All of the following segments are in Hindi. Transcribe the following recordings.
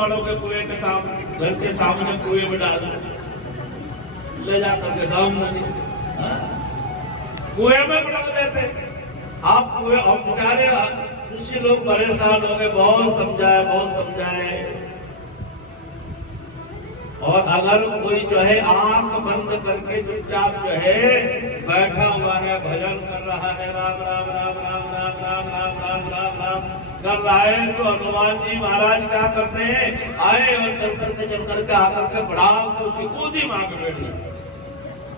वालों के कुएं के सामने, घर के सामने कुएं में डाल ले जाकर के गाँव में कुएं में पटक देते। आप कुएं और बेचारे कृषि लोग परेशान हो गए, बहुत समझाए। और अगर कोई जो है आंख बंद करके चुपचाप जो है बैठा हुआ है, भजन कर रहा है, राम राम राम राम राम राम राम राम राम राम कर रहा है, तो हनुमान जी महाराज क्या करते हैं, आए और चल करके आकर के बड़ा से उसकी गोदी में आकर बैठ जाए।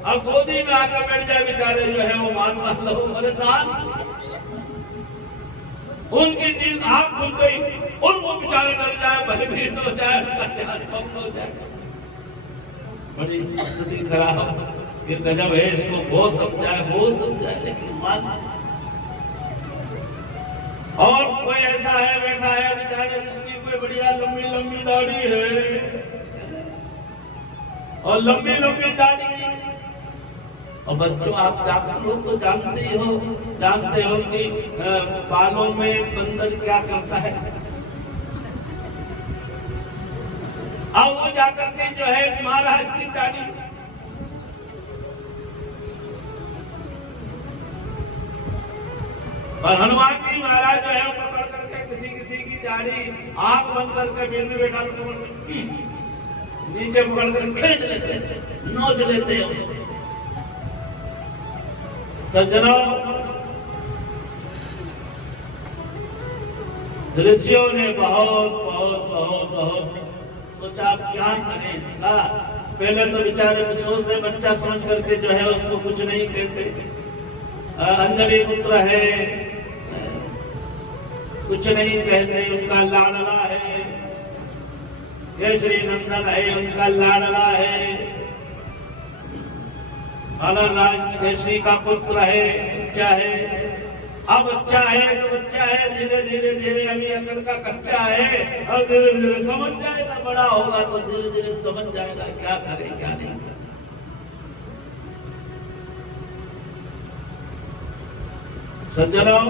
अब गोदी में आकर बैठ जाए बेचारे जो है वो मान लो परेशान, उनकी नींद आंख खुल गई, उनको बेचारे डर जाए, भयभीत हो जाए, हो जाए। बड़ी स्थिति खराब, ये गजब है, इसको बहुत समझाए लेकिन मान। और कोई ऐसा है बैठा है बेचारे जिसकी कोई बढ़िया लंबी दाढ़ी है और लंबी दाढ़ी। और बच्चों आप लोग तो जानते हो कि बालों में बंदर क्या करता है। अब वो जाकर के जो है महाराज की दाढ़ी, और हनुमान जी महाराज जो है पकड़ करके किसी की दाढ़ी आंख बंद करके बेल में बैठा नीचे पकड़ कर खींच लेते, नोच लेते हैं। सज्जनों, ऋषियों ने बहुत सोचा क्या करें इसका। पहले तो बेचारे सोचते, बच्चा समझ करके जो है उसको कुछ नहीं कहते, अंजलि पुत्र है कुछ नहीं कहते, उनका लाडला है, केसरी नंदन है उनका लाडला है, राज केसरी का पुत्र है, बच्चा है। अब बच्चा है तो बच्चा है, धीरे अभी अकल का कच्चा है, और धीरे समझ जाएगा, बड़ा होगा तो धीरे समझ जाएगा क्या करे क्या नहीं। सज्जनों,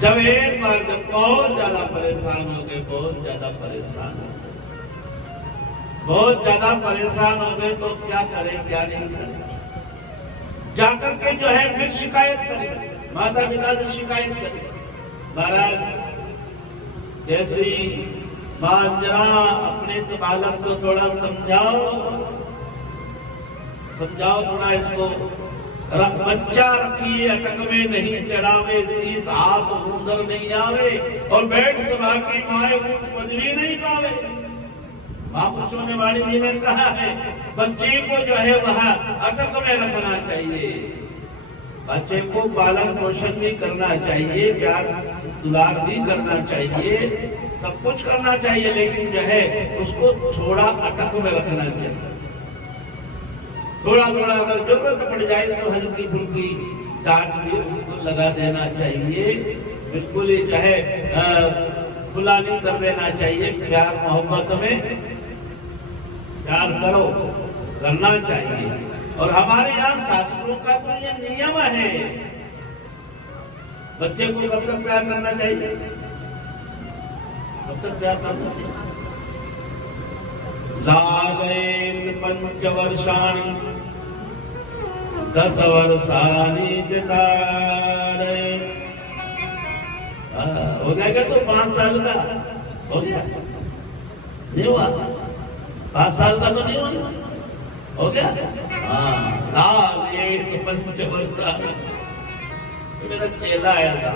जब एक बार जब बहुत ज्यादा परेशान हो गए, बहुत ज्यादा परेशान हो गए तो क्या करें क्या नहीं करें। जाकर के जो है फिर शिकायत करें, माता पिता से शिकायत करें, महाराज जैसे जरा अपने से बालक को थोड़ा समझाओ थोड़ा इसको, बच्चा रखिए अटक में नहीं चढ़ावे, शीश हाथ उधर नहीं आवे, और बैठ सभा की माए ऊंच पदवी नहीं पावे। महापुरुषों ने वाणी जी ने कहा है, बच्चे को जो है वह अटक में रखना चाहिए, बच्चे को पालन पोषण भी करना चाहिए, प्यार दुलार भी करना चाहिए, सब कुछ करना चाहिए, लेकिन जो है उसको थोड़ा अटक में रखना चाहिए। थोड़ा अगर जरूरत पड़ जाए तो हल्की फुल्की डांट भी उसको लगा देना चाहिए, बिल्कुल ही जो है खुला नहीं कर देना चाहिए। प्यार मोहब्बत में प्यार करना चाहिए। और हमारे यहाँ शास्त्रों का तो ये नियम है, बच्चे को कब तक प्यार करना चाहिए, कब तक प्यार करना चाहिए। लागे 5 वर्षाणि 10 वर्षाणि जतारे। हो जाएगा तो 5 साल का हो गया, नहीं हुआ 5 साल का तो नहीं हुआ, हो गया। लाल 5 वर्षाणि, मेरा चेला आया था,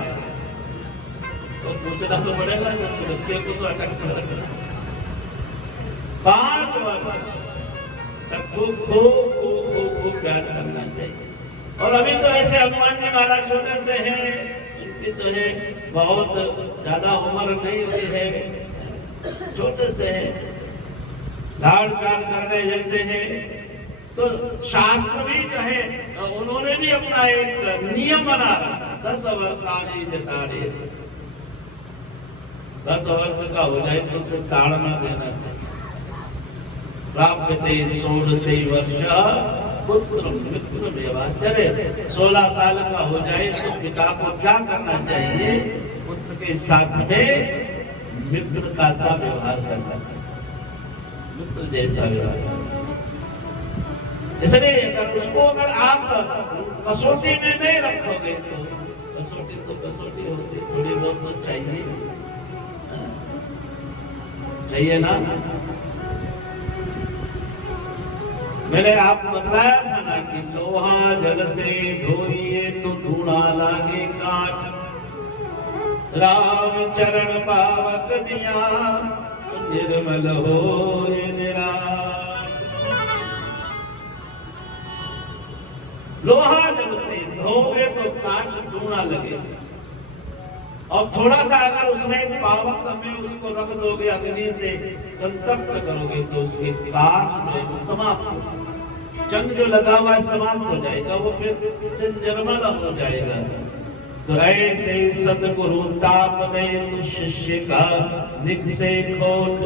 इसको पूछना तो पड़ेगा, बच्चे को तो अटक कर रखना। 5 वर्ष तक खूब प्यार करना चाहिए। और अभी तो ऐसे हनुमान जी महाराज छोटे से हैं, उनकी तो है बहुत ज्यादा उम्र नहीं हुई है, छोटे से है, लाड़ प्यार करने जैसे है। तो शास्त्र भी जो है उन्होंने भी अपना एक नियम बना, 10 वर्षाणि जतारे। 10 वर्ष का हो जाए तो फिर ताड़ना देना चाहिए। प्राप्यते 16 वर्ष पुत्र मित्र व्यवाचरे। 16 साल का हो जाए तो पिता को क्या करना चाहिए? पुत्र के साथ में मित्र का सा व्यवहार करना चाहिए, मित्र जैसा व्यवहार। इसलिए अगर आप कसौटी में नहीं रखोगे तो कसौटी होती, थोड़ी बहुत तो चाहिए ना। मैंने आपको बताया था ना कि लोहा जल से धोइए तो धूणा लागे काट, राम चरण पावक दिया निर्मल हो निराश। लोहा जल से धोगे तो काट धूणा लगे, और थोड़ा सा अगर उसमें पावक में उसको रख दोगे, अग्नि से संतप्त करोगे तो उसके काट समाप्त, चंद जो लगा हुआ है समाप्त हो जाएगा, वो फिर से निर्मल हो जाएगा। तो ऐसे सतगुरु ताप दे शिष्य का निक से खोट,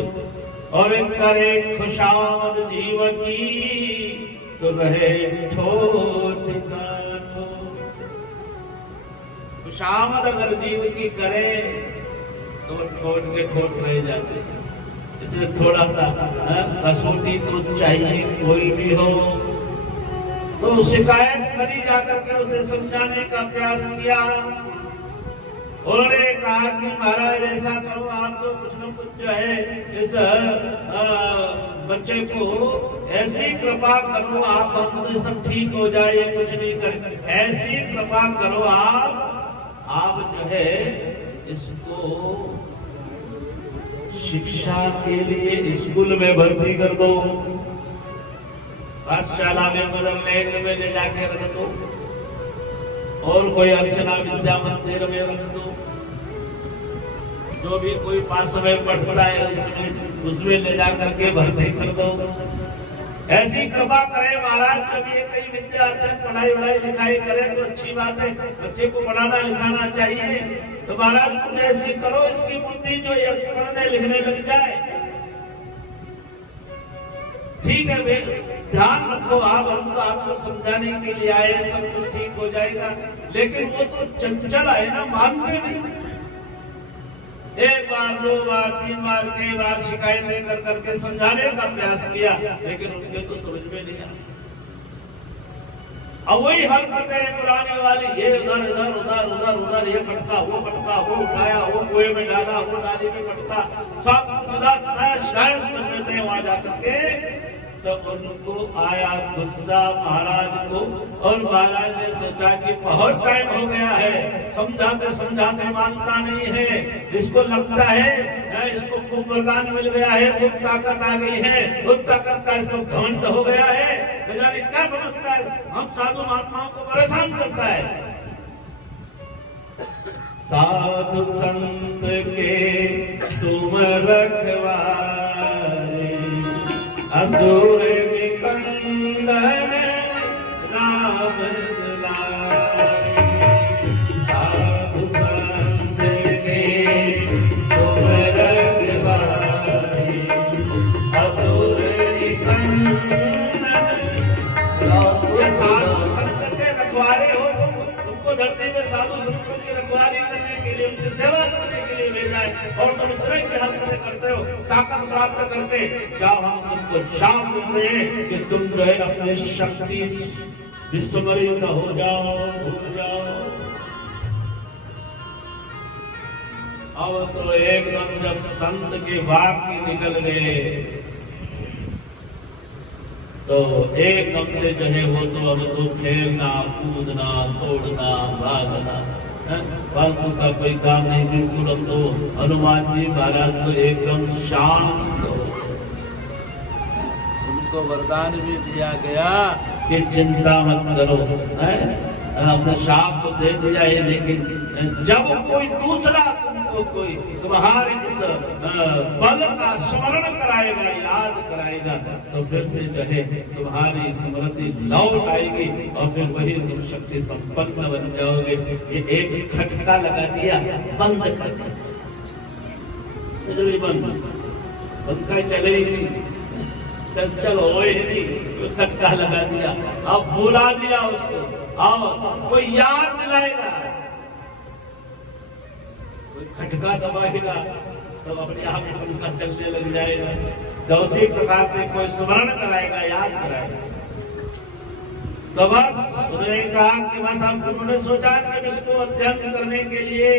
और करे खुशामद जीव की तो रहे ठोट का ठोट। खुशामद अगर जीव की करे तो ठोट के ठोट रह जाते हैं। इसलिए थोड़ा सा कसौटी तो चाहिए, कोई भी हो तो शिकायत करी जाकर के उसे समझाने का प्रयास किया। उन्होंने कहा कि महाराज ऐसा करो, आप तो कुछ न कुछ जो है इस बच्चे को ऐसी कृपा करो, आप हम सब ठीक हो जाए, कुछ नहीं करे, ऐसी कृपा करो आप जो है इसको शिक्षा के लिए स्कूल में भर्ती कर दो, पाठशाला में मदरलैंड में ले जाके रख दो, और कोई अर्चना विद्या मंदिर में रख दो, जो भी कोई पास में पढ़ पड़ा है उसमें ले जाकर के भर्ती कर दो। ऐसी कृपा करे महाराज, जब ये कई विद्यार्थी पढ़ाई वढ़ाई लिखाई करे तो अच्छी बात है, बच्चे को पढ़ाना लिखाना चाहिए, तो महाराज कुछ ऐसी करो इसकी बुद्धि जो ये पढ़ने लिखने लग जाए। ठीक है, ध्यान रखो, आप हम तो आपको समझाने के लिए आए, सब कुछ ठीक हो जाएगा, लेकिन वो तो चंचल है ना, मानते नहीं। एक बार, 2 बार, 3 बार, कई बार शिकायतें कर करके समझाने का प्रयास किया, लेकिन उनके तो समझ में नहीं आया। अब वही हरकतें पुराने वाली, ये उधर उधर उधर उधर उधर, ये पटका, वो उठाया, वो कुएं में डाला, वो नाली में पटका, सब करते हैं वहां जाकर के। तो उनको आया गुस्सा महाराज को, और महाराज ने सोचा कि बहुत टाइम हो गया है, समझाते समझाते मानता नहीं है, इसको लगता है इसको खूब वरदान मिल गया है, खूब ताकत आ गई है, खूब ताकत का इसको घमंड हो गया है, जाने क्या समझता है, हम साधु महात्माओं को परेशान करता है। साधु संत के तुम रखवारे, असुर निकंदन राम दुलारे। साधु संत के तुम रखवारे, असुर निकंदन। ये साधु संत के रखवारे हो, तुमको धरती में साधु संतों की रखवारी करने के लिए, उनकी सेवा करने के लिए भेजा है, और तुम इस तरह की हरकतें करते हो, ताकत प्राप्त करते, क्या हम तुमको शाप देते हैं कि तुम जो है अपने शक्ति विस्मृत हो जाओ, भूल जाओ। अब तो एकदम जब संत के वाक्य निकल गए तो एकदम से जो है वो तो अब तो खेलना, कूदना, तोड़ना, भागना, फालतू का कोई काम नहीं। बिल्कुल अब तो हनुमान जी महाराज तो एकदम शांत हो, उनको वरदान भी दिया गया कि चिंता मत करो, हमने शाप को दे दिया है, लेकिन जब कोई दूसरा तुमको कोई तुम्हारे इस बल का स्मरण कराएगा, याद कराएगा, तो फिर से जो है तुम्हारी स्मृति लौट आएगी, और फिर वही तुम शक्ति संपन्न बन जाओगे। ये एक खटका लगा दिया, बंद कर, बंद पंखा चले ही नहीं, चंचल हो ही नहीं, तो धक्का लगा दिया, अब भुला दिया उसको, अब कोई याद दिलाएगा, कोई खटका दबाएगा तो अपने आप ही उनका चलने लग जाएगा। तो उसी प्रकार से कोई स्मरण कराएगा, याद कराएगा। तो बस उन्होंने कहा कि बस आपको, उन्होंने सोचा कि इसको अध्ययन करने के लिए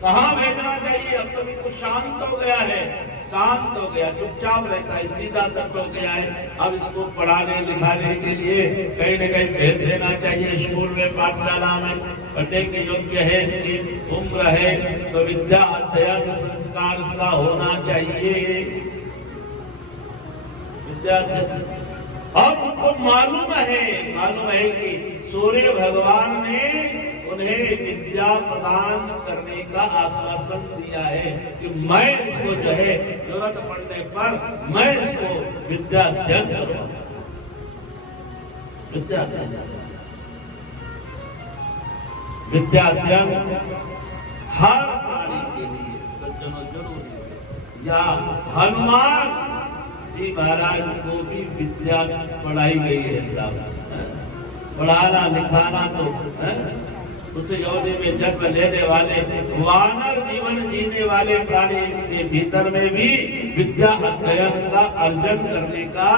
कहाँ भेजना चाहिए। अब तो बिल्कुल शांत हो गया है, शांत हो गया, चुपचाप रहता है, सीधा सच हो गया है। अब इसको पढ़ाने लिखाने के लिए कहीं न कहीं भेज देना चाहिए, स्कूल में, पाठशाला में, पढ़ने के योग्य है, इसकी उम्र है, तो विद्या अध्ययन संस्कार इसका होना चाहिए। विद्या और उनको मालूम है कि सूर्य भगवान ने उन्हें विद्या प्रदान करने का आश्वासन दिया है कि मैं इसको जो है जरूरत पड़ने पर मैं इसको विद्या अध्ययन करूंगा। विद्या अध्ययन हर प्राणी के लिए सज्जनों जरूरी है। या हनुमान जी महाराज को भी विद्या पढ़ाई गई है, पढ़ाना लिखाना तो उस योनि में जन्म लेने वाले वानर जीवन जीने वाले प्राणी के भीतर में भी विद्या अध्ययन का अर्जन करने का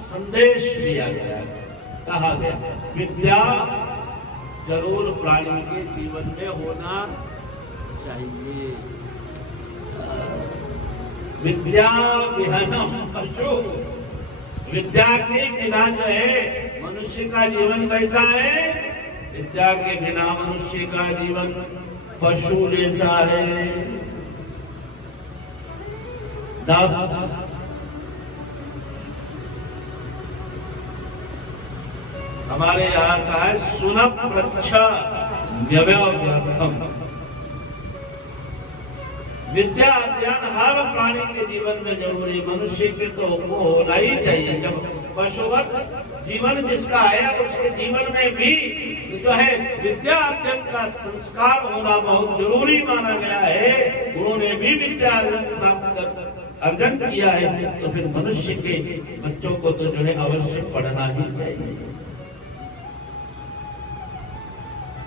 संदेश दिया गया, कहा गया विद्या जरूर प्राणी के जीवन में होना चाहिए। विद्या विहनम पशु, विद्या के बिना जो है मनुष्य का जीवन कैसा है? विद्या के बिना मनुष्य का जीवन पशु जैसा है। 10 हमारे यहाँ का है सुनप रक्षा व्यव्यर्थम। विद्या अध्ययन हर प्राणी के जीवन में जरूरी, मनुष्य के तो वो होना ही चाहिए। जब पशुवत जीवन जिसका है उसके जीवन में भी जो है विद्या अध्ययन का संस्कार होना बहुत जरूरी माना गया है। उन्होंने भी विद्या अर्जन किया है, तो फिर मनुष्य के बच्चों को तो जो है अवश्य पढ़ना ही चाहिए,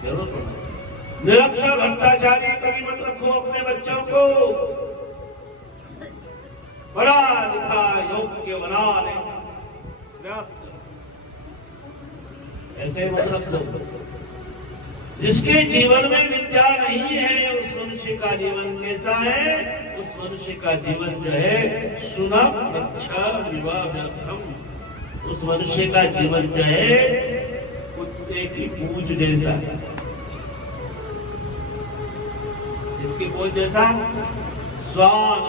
जरूर पढ़ना। निरक्षर भ्रष्टाचारी कभी मत रखो अपने बच्चों को, पढ़ा लिखा योग्य बना ले, ऐसे मतलब जिसके जीवन में विद्या नहीं है उस मनुष्य का जीवन कैसा है? उस मनुष्य का जीवन जो है सुनप रक्षा विवाह, उस मनुष्य का जीवन जो है कुत्ते की पूंछ जैसा। इसकी पूंछ जैसा स्वान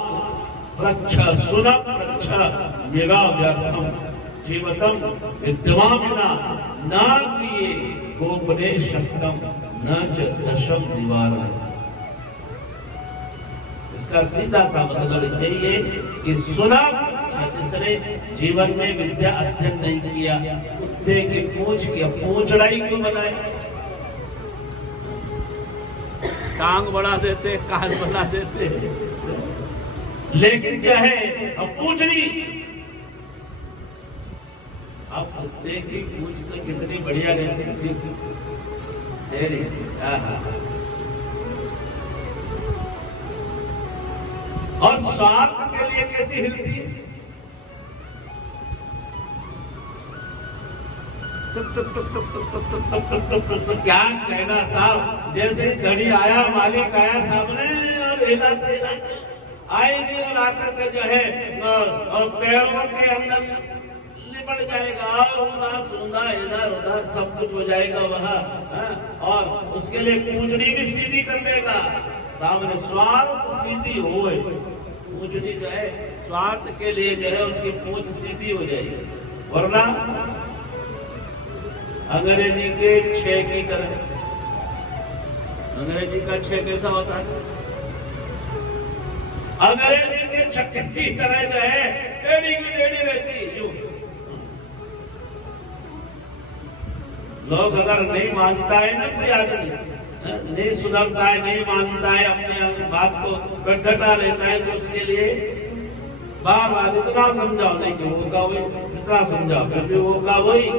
रक्षा सुनप रक्षा विवाह जीवतम विद्यमाना न किए गोपदेशक्तम न च दशम निवारण। इसका सीधा सा मतलब यही है कि सुना जिसने जीवन में विद्या अध्ययन नहीं किया, कुत्ते की पूंछ की पूंछड़ाई क्यों बनाए? टांग बढ़ा देते, कान बना देते, लेकिन क्या है अब पूंछड़ी। आप कुत्ते की पूंछ तो कितनी बढ़िया रहती है, और स्वार्थ के लिए कैसी हिलती है। क्या कहना साहब, जैसे घड़ी आया, मालिक आया सामने और हिलाते हिलाते आएगी और आकर के जो है और पैरों के अंदर पड़ जाएगा, ऊंधा सूंधा इधर उधर सब कुछ हो जाएगा वहाँ, और उसके लिए पूंछड़ी भी सीधी कर देगा। सामने स्वार्थ सीधी हो, पूंछड़ी जो है स्वार्थ के लिए जो है उसकी पूंछ सीधी हो जाएगी, वरना अंग्रेजी के 6 की तरह। अंग्रेजी का 6 कैसा होता है? अंग्रेजी के 6 की तरह जो है टेढ़ी की टेढ़ी रहती है। लोग अगर नहीं मानता है ना, कोई आदमी नहीं सुधरता है, नहीं मानता है, अपने बात को डटा लेता है, तो उसके लिए बार बार इतना समझाओ, नहीं कि वो का वही, इतना समझाओ फिर भी वो का वही।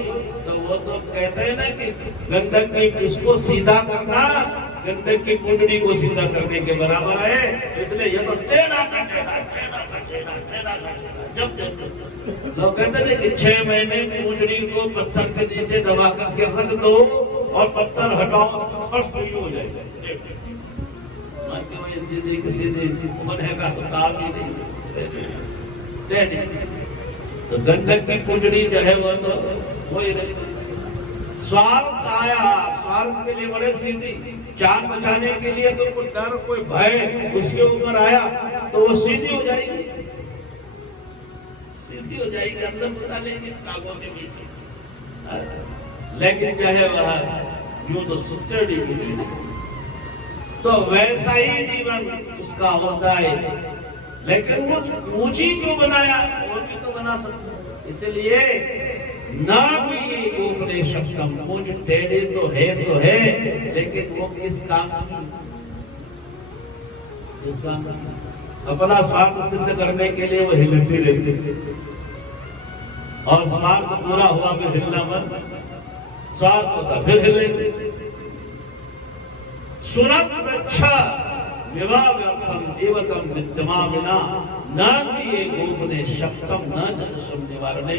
तो वो तो कहते हैं ना कि गंधक की इसको सीधा करना गंधक की कुंडली को सीधा करने के बराबर है। इसलिए ये तो टेढ़ा का टेढ़ा, टेढ़ा का टेढ़ा, टेढ़ा का टेढ़ा। जब लोग कहते हैं कि 6 महीने कुंडली को पत्थर के नीचे दबा करके रख दो और पत्थर हटाओ तो फर्स्ट हो जाएगा। सीधी सीधी बनेगा तो काम ही नहीं। तो गंधक की कुंडली जो है वो तो वही स्वार्थ आया, स्वार्थ के लिए बड़े सीधी, जान बचाने के लिए तो कोई डर कोई भय उसके ऊपर आया तो वो सीधी हो जाएगी, सीधी हो जाएगी, अंदर बता लेंगे कागों के बीच। लेकिन जो है वह यूं तो सुचड़ी तो वैसा ही जीवन उसका होता है। लेकिन वो पूंजी क्यों बनाया, और भी तो बना सकते। इसलिए ना भी उपनिषदम, पूंज टेढ़े तो है, लेकिन वो किस काम अपना स्वार्थ सिद्ध करने के लिए वो हिलती रहती, और स्वार्थ पूरा हुआ फिर हिलना मत, स्वार्थ होता फिर हिले। सुनत अच्छा विवाह व्यर्थम देवतम विद्यमाना न भी गोपने शक्तम न जलसम निवारणे।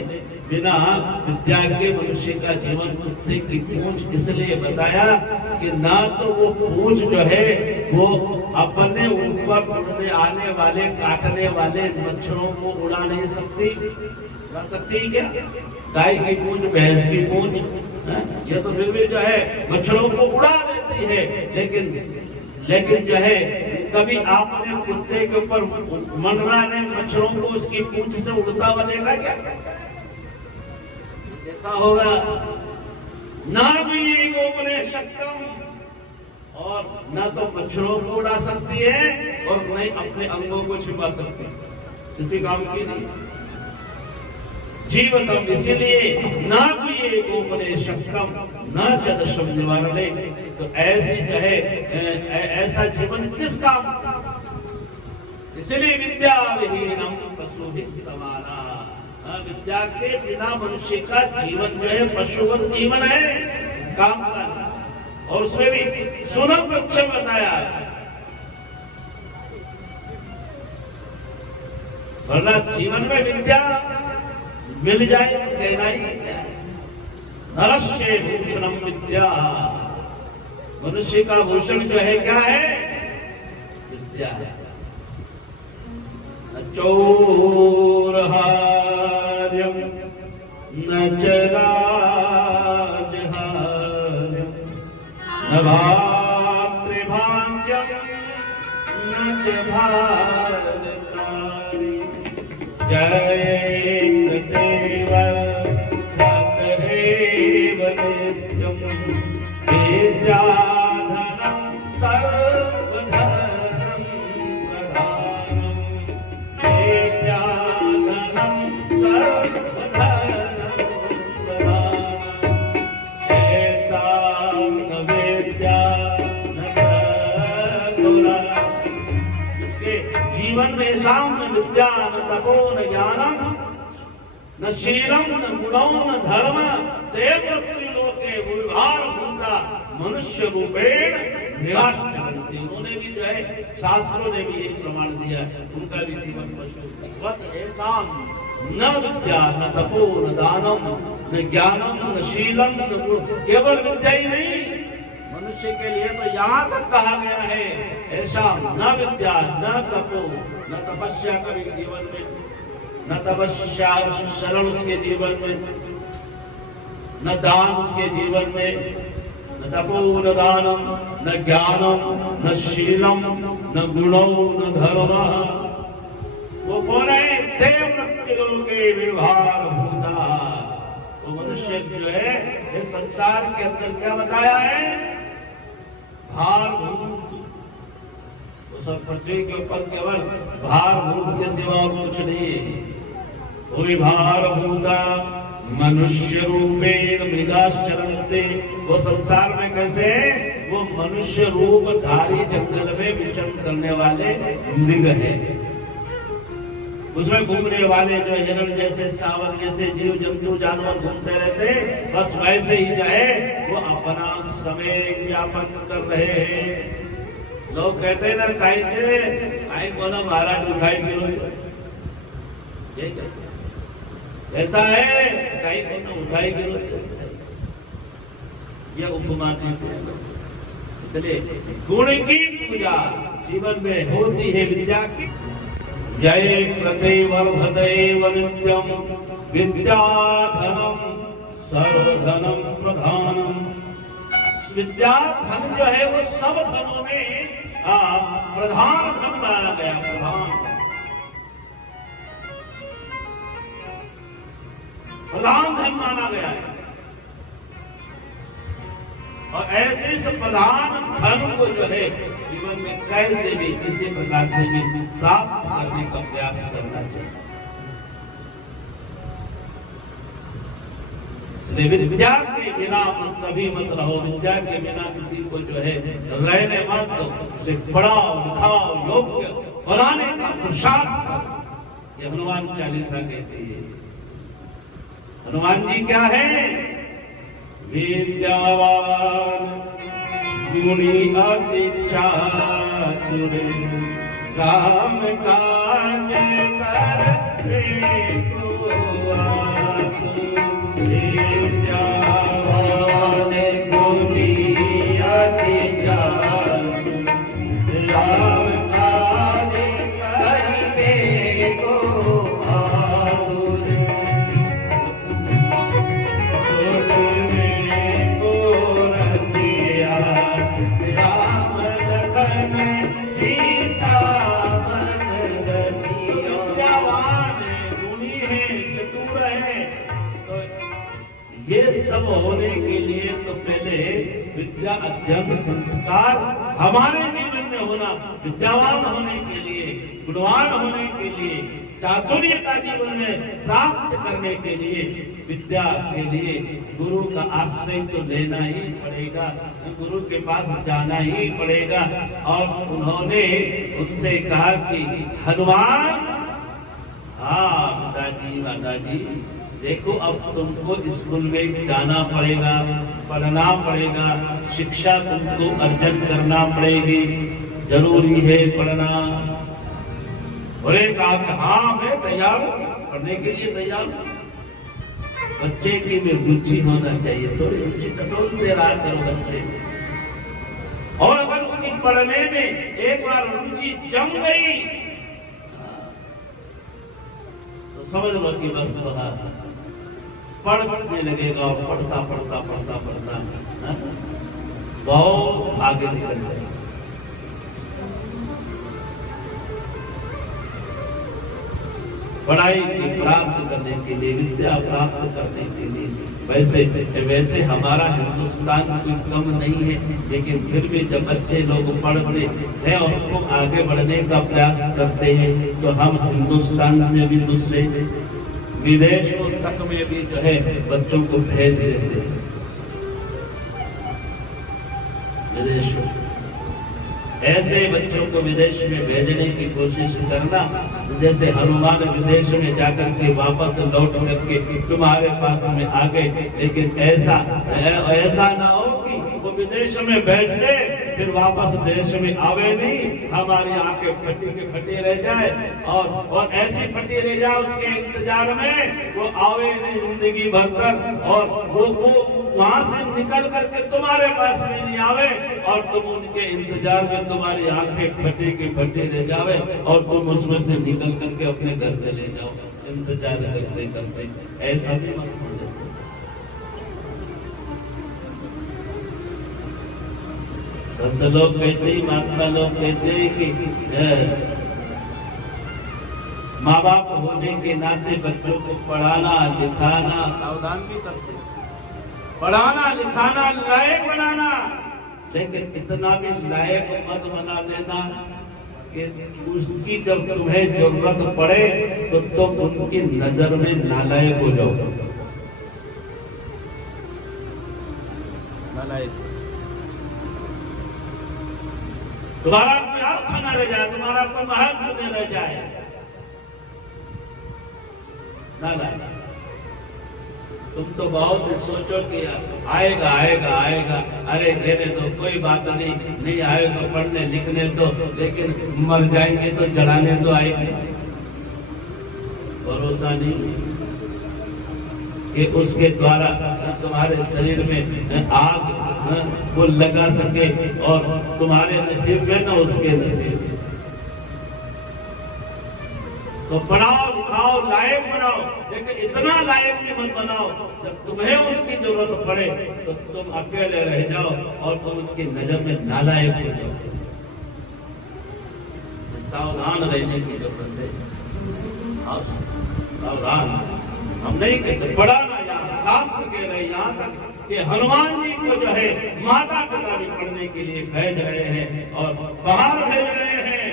बिना विद्या के मनुष्य का जीवन कुत्ते की पूंछ इसलिए बताया कि ना तो वो पूंछ जो है वो अपने ऊपर उड़ने आने वाले काटने वाले मच्छरों को उड़ा नहीं सकती, उड़ा सकती क्या? गाय की पूंछ, भैंस की पूंछ, ये तो फिर भी जो है मच्छरों को उड़ा देती है। लेकिन जो है कभी आपने कुत्ते के ऊपर मंडराने मच्छरों को उसकी पूंछ से उड़ता हुआ देखा क्या? देखा होगा ना भी गोपने शक्तम, और न तो मच्छरों को उड़ा सकती है और न अपने अंगों को छिपा सकती है, किसी काम की नहीं। जीवतम इसीलिए ना भी गोपने शक्तम न जदशम निवारणे। तो ऐसी जो है ऐसा जीवन किस काम, इसलिए विद्या विहीनम पशु समाना। विद्या के बिना मनुष्य का जीवन जो है पशुवत जीवन है, काम का। और उसमें भी सुनक पक्ष बताया, वरना जीवन में विद्या मिल जाए तो कहना ही क्या, नरस्य भूषणम विद्या। मनुष्य का भूषण जो है क्या है? विद्या है। न चोरहार्यम न चराजहार्यम न भातृभाग्यम न च भारतारी। जय देव सतरेव नित्यम विद्याधरम सर्वधर्म प्रधानम। विद्याधरम सर्वधर्म प्रधानम। एतां विद्या न इसके जीवन में साम विद्या न तपो न ज्ञानम न शीलम न गुणों न धर्म ते पृथ्वीलोके विभार भूता मनुष्य रूपेण निराश करते। उन्होंने भी जो है शास्त्रों ने भी एक प्रमाण दिया है, उनका भी जीवन पशु बस ऐसा न विद्या न तपो न दानम न ज्ञानम न शीलम न गुण। केवल विद्या ही नहीं, मनुष्य के लिए तो यहाँ तक कहा गया है ऐसा न विद्या न तपो न तपस्या कभी जीवन में, न तपस्या शरण उसके जीवन में, न दान उसके जीवन में, न तपो न दानम न ज्ञानम न शीलम न गुणों न धर्म। वो कौन है? के व्यवहार भूता। वो मनुष्य जो है इस संसार के अंदर क्या बताया है? भार भूत। सब पृथ्वी के ऊपर केवल भार भूत के सिवा और कुछ नहीं। कोई भार भूता मनुष्य रूपेण मृगाश्चरन्ते। वो संसार में कैसे है? वो मनुष्य रूप धारी जंगल में विचरण करने वाले मृग है। उसमें घूमने वाले जो हिरण जैसे, सांवर जैसे जीव जंतु जानवर घूमते रहते, बस वैसे ही जाए वो अपना समय यापन कर रहे हैं। लोग कहते हैं ना खाई थे आई को ना महाराज उठाई क्यों, ऐसा है कहीं को ना उठाई क्यों, ये उपमा देते हैं। इसलिए गुण की पूजा जीवन में होती है विद्या की। जय प्रतिवर्धदेव नित्यम विद्याधनम सर्वधनम प्रधानम। विद्या धन जो है वो सब धनों में प्रधान धन माना गया, प्रधान धन माना गया है। और ऐसे इस प्रधान धन को जो है जीवन में कैसे भी किसी प्रकार से भी प्राप्त करने का प्रयास करना चाहिए। विद्या के बिना कभी मत रहो, विद्या के बिना किसी को जो है रहने मत दो। उसे पढ़ाओ लिखाओ, योग्य बनाने का पुरुषार्थ करो। ये हनुमान चालीसा कहती है। हनुमान जी क्या है? विद्यावान गुणी अति चातुर काम काज करते को आतुर। विद्यावान गुणी अति चातुर काम काज करते को आतुर। ये सब होने के लिए तो पहले विद्या अध्ययन संस्कार हमारे जीवन में होना, विद्यावान होने के लिए, गुणवान होने के लिए, चातुर्य का जीवन में प्राप्त करने के लिए, विद्या के लिए गुरु का आश्रय तो लेना ही पड़ेगा, गुरु के पास जाना ही पड़ेगा। और उन्होंने उनसे कहा कि हनुमान, हाँ दादाजी देखो अब तुमको स्कूल में जाना पड़ेगा, पढ़ना पड़ेगा, शिक्षा तुमको अर्जन करना पड़ेगी, जरूरी है पढ़ना। और एक कहा हाँ मैं तैयार हूँ, पढ़ने के लिए तैयार हूँ। बच्चे की में रुचि होना चाहिए, थोड़ी रुचि कटोल दे रहा करो बच्चे। और अगर उसकी पढ़ने में एक बार रुचि जम गई तो समझ लो कि बस वहां पढ़ने लगेगा और पढ़ता पढ़ता पढ़ता पढ़ता बहुत आगे निकल जाएगा। पढ़ाई की प्राप्त करने के लिए, विद्या प्राप्त करने के लिए वैसे हमारा हिंदुस्तान कोई कम नहीं है, लेकिन फिर भी जब बच्चे लोग पढ़ते हैं और उसको आगे बढ़ने का प्रयास करते हैं तो हम हिंदुस्तान में भी दूसरे विदेशों तक में भी जो है बच्चों को भेज देते हैं। विदेशों ऐसे बच्चों को विदेश में भेजने की कोशिश करना, जैसे हनुमान विदेश में जाकर के वापस लौट करके तुम्हारे पास में आ गए, लेकिन ऐसा ना हो कि वो विदेश में बैठे फिर वापस देश में आवे नहीं, हमारी आंखें फटी के फटी रह जाए और ऐसी फटी रह जाए उसके इंतजार में वो आवे नहीं जिंदगी भर तक, और वो वहां से निकल करके तुम्हारे पास में नहीं आवे और तुम उनके इंतजार में तुम्हारी आंखें फटी की फटी रह जावे और तुम उसमें से निकल करके अपने घर से ले जाओ इंतजार करते करते। ऐसा भी मत हो जाए। संत लोग कहते ही, महात्मा लोग कहते हैं कि माँ बाप होने के नाते बच्चों को पढ़ाना लिखाना सावधान भी करते, पढ़ाना लिखाना लायक बनाना, लेकिन इतना भी लायक मत बना देना कि उसकी जब तुम्हें जरूरत पड़े तो तुम उनकी नजर में नालायक हो जाओ। नालायक तुम्हारा कोई अर्थ न रह जाए, तुम्हारा कोई महत्व न रह जाए। नालायक। तुम तो बहुत सोचो कि आएगा आएगा आएगा, अरे देने दो, कोई बात नहीं आए तो पढ़ने लिखने तो, लेकिन मर जाएंगे तो जलाने तो आएंगे। भरोसा नहीं कि उसके द्वारा तुम्हारे शरीर में आग वो लगा सके और तुम्हारे नसीब में न उसके नसीब। तो पढ़ाओ लिखाओ, लायक बनाओ, लेकिन इतना लायक भी मत बनाओ जब तुम्हें उनकी जरूरत पड़े तो तुम अकेले रह जाओ और तुम उसकी नजर में नालायक हो जाओ। सावधान रहने की जरूरत है। सावधान हम नहीं कहते, पढ़ाना यहाँ शास्त्र कह रहे, यहाँ तक कि हनुमान जी को जो है माता पिता भी पढ़ने के लिए भेज रहे हैं और बाहर भेज रहे हैं।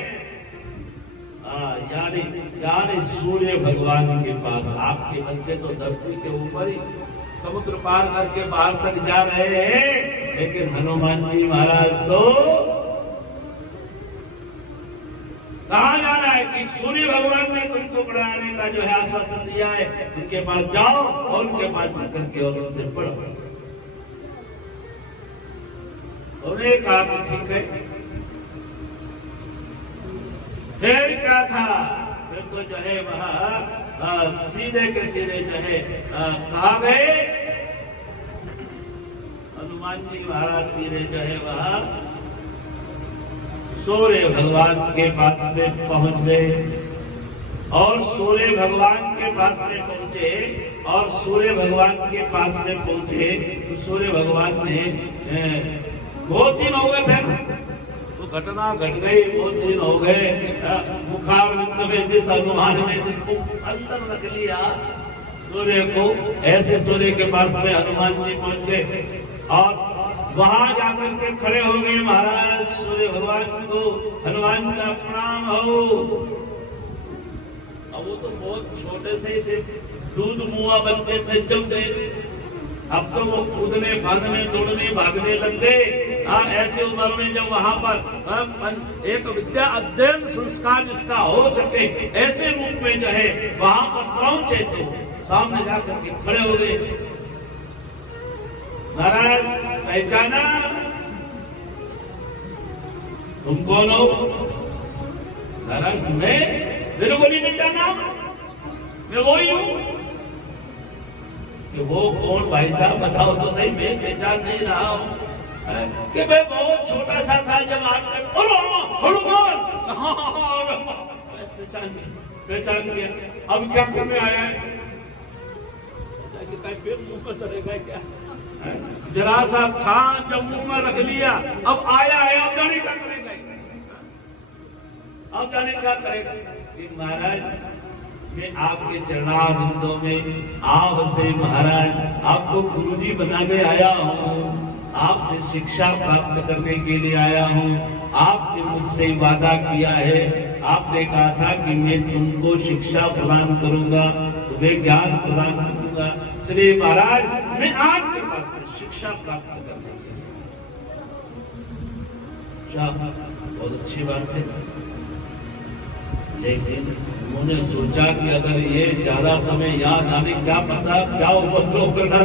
यानी सूर्य भगवान के पास। आपके बच्चे तो धरती के ऊपर ही समुद्र पार करके बाहर तक जा रहे हैं, लेकिन हनुमान जी महाराज को कहा जाना है कि सूर्य भगवान ने तुमको पढ़ाने का जो है आश्वासन दिया है, उनके पास जाओ और उनके पास जाकर के और उनसे पढ़ो। उन्हें कहा कि ठीक है। फिर क्या था, फिर तो जो है वह सीधे के सीधे जो है कहा गए, हनुमान जी महाराज सीधे जो है वह सूर्य भगवान के पास में पहुंच गए और सूर्य भगवान के पास में पहुंचे और सूर्य भगवान के पास में पहुंचे तो सूर्य भगवान ने बहुत दिन हो गए थे, वो घटना घट गई, बहुत दिन हो गए। मुखारविंद में जिस हनुमान ने जिसको अंदर रख लिया सूर्य को, ऐसे सूर्य के पास में हनुमान जी पहुंच गए और वहां जाकर के खड़े हो गए। महाराज सूर्य भगवान को हनुमान का प्रणाम हो। अब वो तो बहुत छोटे से थे, दूध मुआ बच्चे थे जब थे, अब तो वो कूदने फांदने दौड़ने भागने लग गए। ऐसे उम्र में जब वहां पर एक विद्या अध्ययन संस्कार जिसका हो सके ऐसे रूप में जो है वहां पर पहुंचे तो सामने जाकर के खड़े हो गए। महाराज पहचाना तुम कौन हो? महाराज मैं बिल्कुल नहीं पहचाना, मैं वही हूँ। कि वो कौन भाई साहब बताओ तो सही, मैं पहचान नहीं रहा हूँ। कि मैं बहुत छोटा सा था जब आज तक हनुमान पहचान लिया। अब क्या करने आया है? क्या जरा सा था जब मुंह में रख लिया, अब आया है, अब जाने क्या करेगा, अब जाने क्या करेगा। महाराज मैं आपके चरणारविंदों में आपसे महाराज आपको गुरुजी बनाने आया हूँ, आपसे शिक्षा प्राप्त करने के लिए आया हूँ। आपने मुझसे वादा किया है, आपने कहा था कि मैं तुमको शिक्षा प्रदान करूंगा, तुम्हें ज्ञान प्रदान करूंगा। श्री महाराज मैं आपके पास शिक्षा प्राप्त करने बहुत अच्छी बात है, लेकिन उन्होंने सोचा कि अगर ये ज्यादा समय याद आने क्या पता क्या उपद्रव करना,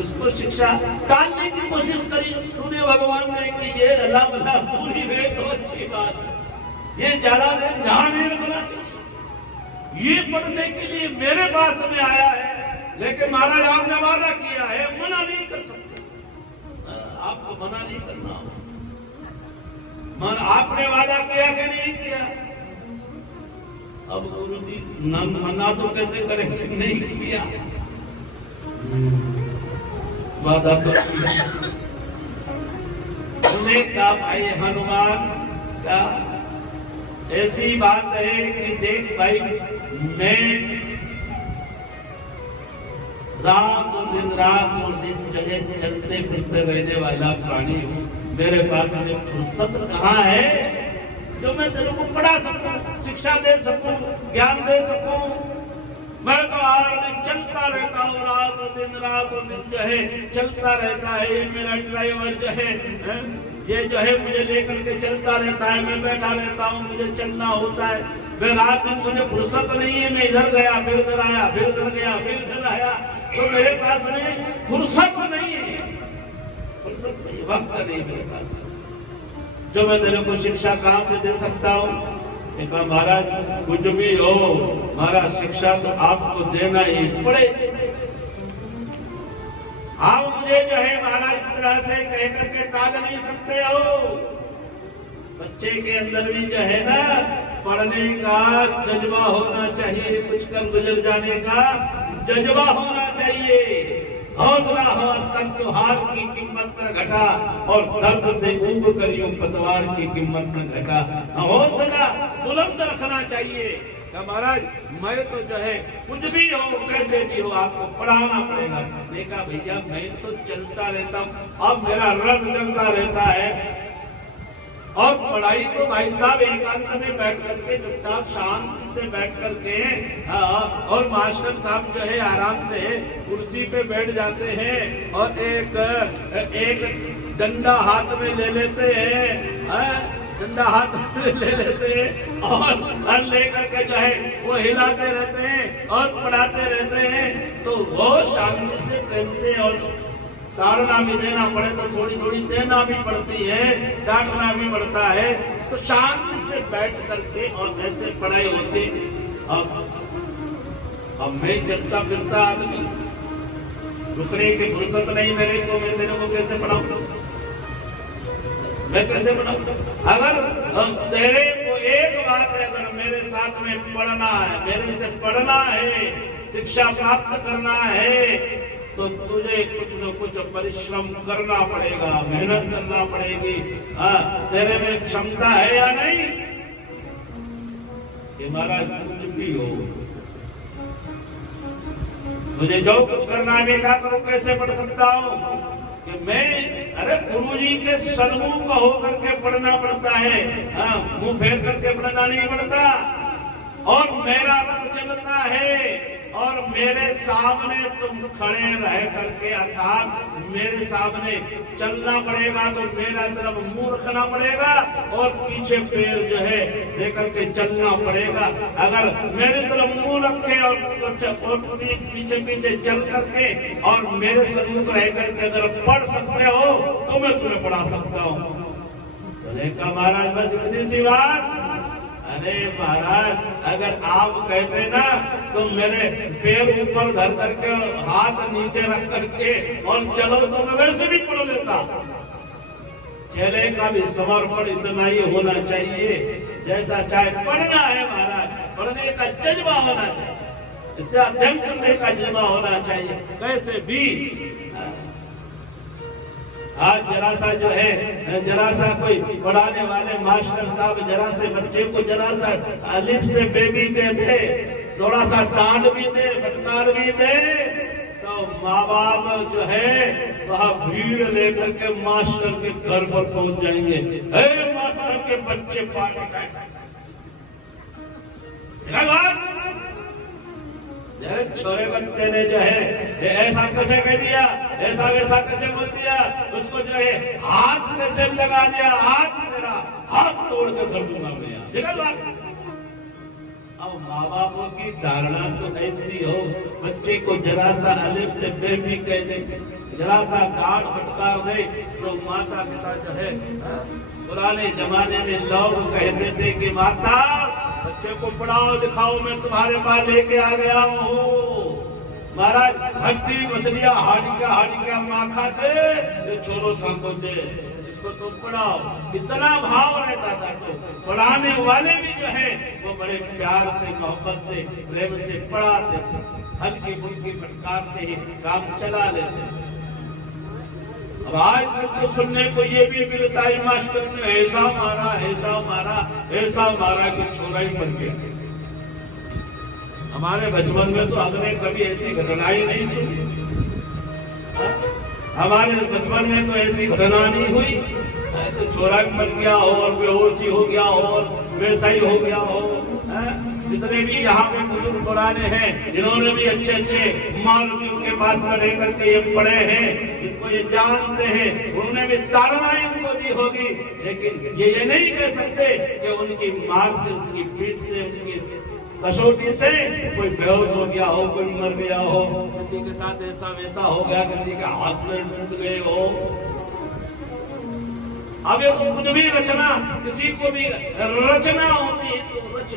इसको शिक्षा टालने की कोशिश करी सूर्य भगवान ने कि ये अल्लाह भला पूरी रहे तो अच्छी बात, ये ज्यादा देर ध्यान नहीं रखना चाहिए। ये पढ़ने के लिए मेरे पास में आया है, लेकिन महाराज आपने वादा किया है, मना नहीं कर सकते, आपको मना नहीं करना। आपने वादा किया कि नहीं किया? अब गुरु जी मना तो कैसे करेंगे, नहीं किया, वादा तो किया। उन्हें कहा भाई हनुमान का ऐसी बात है कि देख भाई मैं रात और दिन जगह चलते फिरते रहने वाला प्राणी हूँ, मेरे पास में फुर्सत कहाँ है जो मैं तेरे को पढ़ा सकूं, शिक्षा दे सकूं, ज्ञान दे सकूं। मैं तो चलता रहता हूँ, रात और दिन जो है चलता रहता है। ये मेरा ड्राइवर जो है ये जो है मुझे लेकर के चलता रहता है, मैं बैठा रहता हूँ, मुझे चलना होता है। वे रात दिन मुझे फुर्सत नहीं है, मैं इधर गया फिर उधर आया, फिर उधर गया फिर इधर आया, तो मेरे पास में फुर्सत नहीं है, फुर्सत नहीं, वक्त नहीं मेरे पास जो मैं तेरे को शिक्षा कहां से दे सकता हूँ। महाराज कुछ भी हो, महाराज शिक्षा तो आपको देना ही पड़े। आप मुझे जो है महाराज इस तरह से कह करके टाल नहीं सकते हो। बच्चे के अंदर भी जो है ना पढ़ने का जज्बा होना चाहिए, कुछ कर गुजर जाने का जज्बा होना चाहिए, हौसला हो, तब तो हार की कीमत न घटा और दर्द से ऊब करियो पतवार की कीमत न घटा। हौसला बुलंद रखना चाहिए। महाराज मैं तो जो है कुछ भी हो कैसे भी हो आपको पढ़ाना पड़ेगा। देखा भैया मैं तो चलता रहता हूँ, अब मेरा रथ चलता रहता है और पढ़ाई तो भाई साहब एकांत में बैठ करके चुपचाप शांति से बैठ करके और मास्टर साहब जो है आराम से कुर्सी पे बैठ जाते हैं और एक डंडा हाथ में ले लेते हैं, डंडा हाथ में ले लेते हैं और लेकर के जो है वो हिलाते रहते हैं और पढ़ाते रहते हैं। तो वो शांति से प्रेम से और ताड़ना भी देना पड़े तो थोड़ी थोड़ी देना भी पड़ती है, डांटना भी पड़ता है। तो शांति से बैठ करके और जैसे पढ़ाई होती। अब मैं चलता फिरता रुकने की फुर्सत नहीं मेरे को, मैं तेरे को कैसे पढ़ाऊं, मैं कैसे पढ़ाऊं। अगर तेरे को एक बात है, अगर मेरे साथ में पढ़ना है, मेरे से पढ़ना है, शिक्षा प्राप्त करना है तो तुझे कुछ न कुछ परिश्रम करना पड़ेगा, मेहनत करना पड़ेगी। तेरे में क्षमता है या नहीं कि महाराज कुछ भी हो मुझे जो कुछ करना है मैं क्या करूं, कैसे पढ़ सकता हूं कि मैं अरे गुरुजी के सन्मुख होकर के पढ़ना पड़ता है, मुंह फेर करके पढ़ना नहीं पड़ता। और मेरा रथ चलता है और मेरे सामने तुम खड़े रह करके अर्थात मेरे सामने चलना पड़ेगा, तो मेरा तरफ मुंह रखना पड़ेगा और पीछे पैर जो है लेकर के चलना पड़ेगा। अगर मेरे तरफ मुंह रखे और पीछे पीछे चल करके और मेरे सन्मुख रह करके अगर पढ़ सकते हो तो मैं तुम्हें पढ़ा सकता हूँ। तो महाराज बस इतनी सी बात। अरे महाराज अगर आप कहते ना तो मेरे पैर ऊपर धर करके हाथ नीचे रख करके और चलो तो मैं वैसे भी पढ़ लेता। चेले का भी समर्पण इतना ही होना चाहिए, जैसा चाहे पढ़ना है महाराज, पढ़ने का जज्बा होना चाहिए, अध्ययन करने का जज्बा होना चाहिए। कैसे भी आज जरा सा जो है जरा सा कोई पढ़ाने वाले मास्टर साहब जरा से बच्चे को जरा सा अलिफ से बेबी दे दे, थोड़ा सा डांट भी दे, फटकार भी दे, तो माँ बाप जो है वह भीड़ लेकर के मास्टर के घर पर पहुंच जाएंगे। मास्टर के बच्चे पानी खाए छोरे बच्चे ने जो है ऐसा कैसे कह दिया, ऐसा वैसा कैसे बोल दिया, उसको जो है हाथ कैसे लगा दिया, हाथ तेरा हाथ तोड़ के कर दूंगा भैया। अब माँ बापों की धारणा तो ऐसी हो, बच्चे को जरा सा अलिफ से बेबी कह दे, जरा सा डांट फटकार दे तो माता पिता जो है पुराने जमाने में लोग कहते थे कि माता बच्चे को पढ़ाओ लिखाओ, मैं तुम्हारे पास लेके आ गया हूँ। महाराज हड्डी मछलियाँ हाड़िका माँ खाते, ये छोरो थाको दे, इसको तुम पढ़ाओ। इतना भाव रहता था। तो पढ़ाने वाले भी जो है वो बड़े प्यार से, मोहब्बत से, प्रेम से पढ़ाते थे, हल्की फुल्की फटकार से ही काम चला लेते थे। अब आज तो सुनने को ये भी मिलता है मास्टर ने ऐसा मारा, ऐसा मारा, ऐसा मारा कि छोरा ही मर गया। हमारे बचपन में तो हमने कभी ऐसी घटना ही नहीं सुनी, हमारे बचपन में तो ऐसी घटना नहीं हुई। तो छोरा मर गया हो और बेहोशी हो गया हो और वैसा ही हो गया हो। जितने भी यहाँ पे बुजुर्ग पुराने हैं, जिन्होंने भी अच्छे अच्छे मालूम के पास में रह करके ये पढ़े हैं, इनको ये जानते हैं, उन्होंने भी ताड़ना इनको गति होगी, लेकिन ये नहीं कह सकते कि उनकी मार से, उनकी पीठ से, उनकी कसौटी से कोई बेहोश हो गया हो, कोई मर गया हो, किसी के साथ ऐसा वैसा हो गया, किसी के हाथ में टूट गए हो। अब ये कुछ भी रचना, किसी को भी रचना होती है तो रच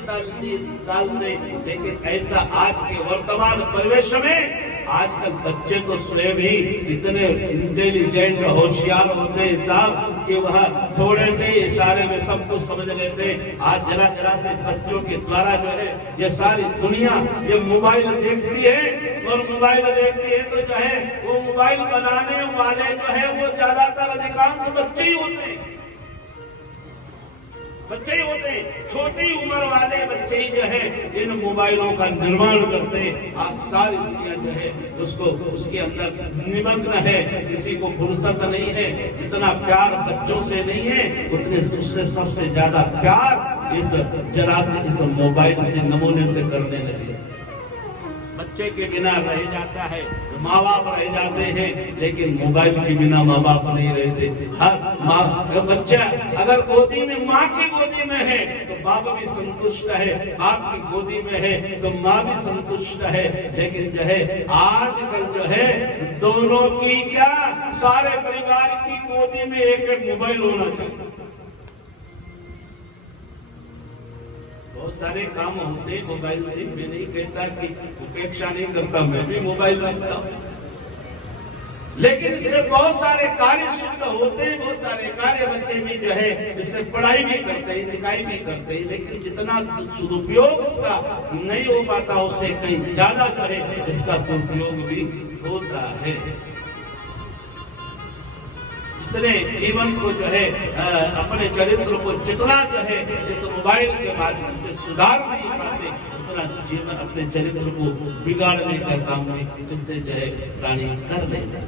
डाल दे, लेकिन ऐसा आज के वर्तमान परिवेश में आजकल बच्चे तो स्वयं ही इतने इंटेलिजेंट होशियार होते हैं साहब कि वह थोड़े से इशारे में सब कुछ समझ लेते हैं। आज जरा से बच्चों के द्वारा जो है ये सारी दुनिया ये मोबाइल देखती है, और मोबाइल देखती है तो जो है वो मोबाइल बनाने वाले जो है वो ज्यादातर अधिकांश बच्चे ही होते हैं, बच्चे ही होते हैं। छोटी उम्र वाले बच्चे ही जो है इन मोबाइलों का निर्माण करते हैं। आज सारी दुनिया जो है उसको उसके अंदर निमग्न है, किसी को फुर्सत नहीं है। जितना प्यार बच्चों से नहीं है उतने उससे सबसे ज्यादा प्यार इस जरा से इस मोबाइल से नमूने से करने लगे। बच्चे के बिना रह जाता है, माँ बाप रह जाते हैं, लेकिन मोबाइल के बिना माँ बाप नहीं रहते। हर माँ बच्चा अगर गोदी में, माँ की गोदी में है तो बाप भी संतुष्ट है, बाप की गोदी में है तो माँ भी संतुष्ट है। लेकिन जो है आजकल जो है दोनों की क्या, सारे परिवार की गोदी में एक एक मोबाइल होना चाहिए। बहुत सारे काम होते हैं मोबाइल से। मैं नहीं कहता कि उपेक्षा नहीं करता, मैं भी मोबाइल रखता हूँ, लेकिन इससे बहुत सारे कार्य सिद्ध होते हैं, बहुत सारे कार्य बच्चे भी जो है इससे पढ़ाई भी करते हैं, लिखाई भी करते हैं, लेकिन जितना सदुपयोग इसका नहीं हो पाता उससे कहीं ज्यादा जो है इसका दुरुपयोग भी होता है। जितने जीवन को जो है अपने चरित्र को जितना जो है इस मोबाइल के माध्यम से सुधार नहीं पाते, उतना जीवन अपने चरित्र को बिगाड़ने का काम नहीं इससे जो है प्राणी कर लेते।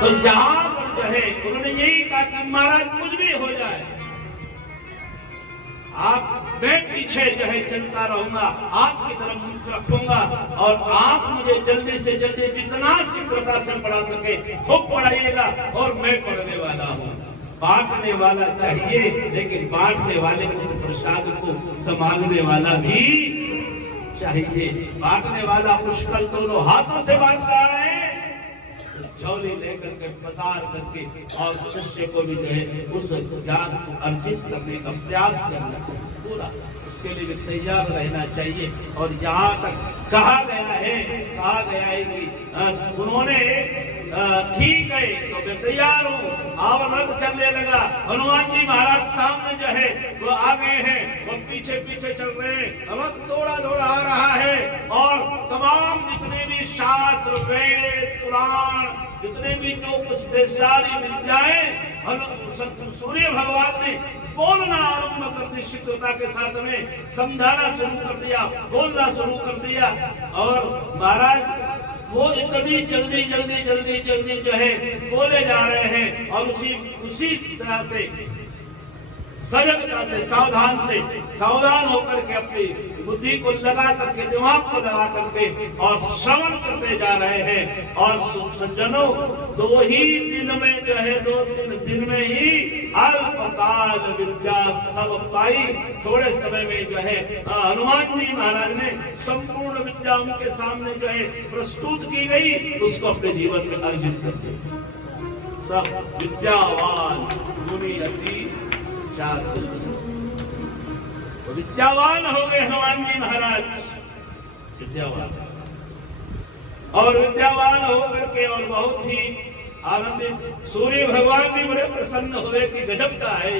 तो यहाँ पर जो है उन्होंने यही कहा कि महाराज कुछ भी हो जाए, आप मैं पीछे जो है चलता रहूंगा, आपकी तरफ मुख रखूंगा, और आप मुझे जल्दी से जल्दी जितना शीघ्रता से पढ़ा सके खूब पढ़ाइएगा, और मैं पढ़ने वाला हूँ। बांटने वाला चाहिए, लेकिन बांटने वाले को प्रसाद को संभालने वाला भी चाहिए। बांटने वाला पुष्कल दोनों हाथों से बांट रहा है, झोली लेकर के पसार करके, और शिष्य को भी जो है उस ज्ञान को अर्जित करने का प्रयास करना पूरा, उसके लिए भी तैयार रहना चाहिए। और यहाँ तक कहा गया है कि उन्होंने ठीक है तो मैं तैयार हूँ, और रथ चलने लगा। हनुमान जी महाराज सामने जो है वो आ गए हैं, वो पीछे पीछे चल रहे हैं, रथ दौड़ा आ रहा है, और तमाम जितने भी शास्त्र, वेद, पुराण, जितने भी जो कुछ थे सारी विद्याएं सूर्य भगवान ने बोलना आरंभ कर दी, शीघ्रता के साथ में समझाना शुरू कर दिया, बोलना शुरू कर दिया। और महाराज वो इतनी जल्दी जो है बोले जा रहे हैं, और उसी तरह से सजगता से सावधान होकर के अपनी बुद्धि को लगा करके, दिमाग को लगा करके और श्रवण करते जा रहे हैं। और सज्जनों, 2-3 दिन में ही अल्पकाल विद्या सब पाई। थोड़े समय में जो है हनुमान जी महाराज ने संपूर्ण विद्या उनके सामने जो है प्रस्तुत की गई, उसको अपने जीवन में अर्जित करते सब विद्यावान मुनि अति विद्यावान हो गए हनुमान जी महाराज, विद्यावान। और विद्यावान होकर के और बहुत ही आनंदित, सूर्य भगवान भी बड़े प्रसन्न हुए कि गजब का है,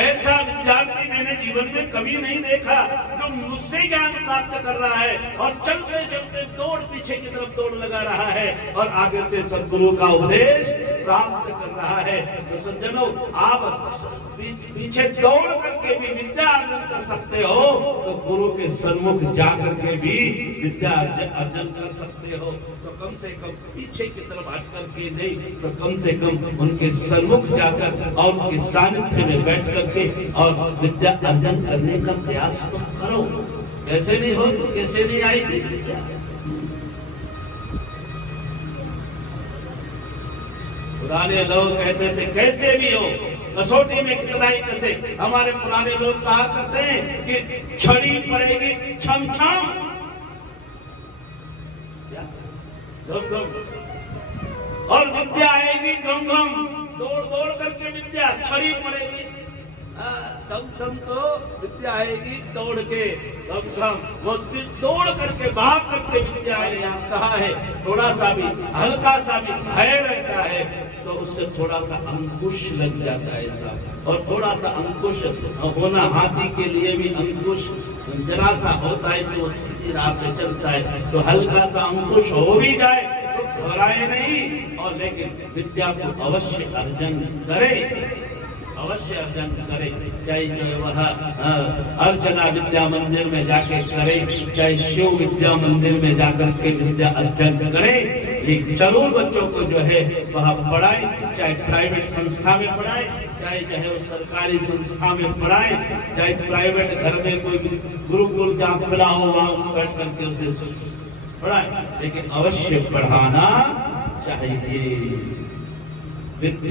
ऐसा विद्यार्थी मैंने जीवन में कभी नहीं देखा जो मुझसे ज्ञान प्राप्त कर रहा है, और चलते चलते दौड़ पीछे की तरफ दौड़ लगा रहा है, और आगे से सद्गुरु का उपदेश प्राप्त कर रहा है। तो सज्जनों, आप पीछे दौड़ करके भी विद्या अर्जन कर सकते हो, तो गुरु के सन्मुख जाकर के भी विद्या अर्जन कर सकते हो। तो कम से कम पीछे की तरफ हट करके नहीं, तो कम से कम उनके सन्मुख जाकर और उनके सानिध्य में बैठ करके और विद्या अर्जन करने का प्रयास तो करो। कैसे नहीं हो तो कैसे नहीं आएगी विद्या? पुराने लोग कहते थे कैसे भी हो, कसौटी में कितना ही कसे। हमारे पुराने लोग कहा करते हैं कि छड़ी पड़ेगी छम छम, और विद्या आएगी घम घम, दौड़ दौड़ करके विद्या, छड़ी पड़ेगी कम कम, तो विद्या आएगी दौड़ के कम कम, वो दौड़ करके भाग करके विद्या आएगी। यहाँ कहा है थोड़ा सा भी हल्का सा भी भय रहता है तो उससे थोड़ा सा अंकुश लग जाता है साहब, और थोड़ा सा अंकुश होना, हाथी के लिए भी अंकुश जरा सा होता है तो सीधी राह पे चलता है। तो हल्का सा अंकुश हो भी जाए तो घबराए नहीं, और लेकिन विद्या को अवश्य अर्जन करे, अवश्य अर्जन करे। चाहे जो वह अर्चना विद्या मंदिर में जाके करे, चाहे शिव विद्या मंदिर में जाकर के विद्या अर्जन करे, लेकिन जरूर बच्चों को जो है वह पढ़ाए, चाहे प्राइवेट संस्था में पढ़ाए, चाहे जो है वो सरकारी संस्था में पढ़ाए, चाहे प्राइवेट घर में कोई गुरुकुल जहाँ खुला हो वहाँ बैठ करके उसे पढ़ाए, लेकिन अवश्य पढ़ाना चाहिए।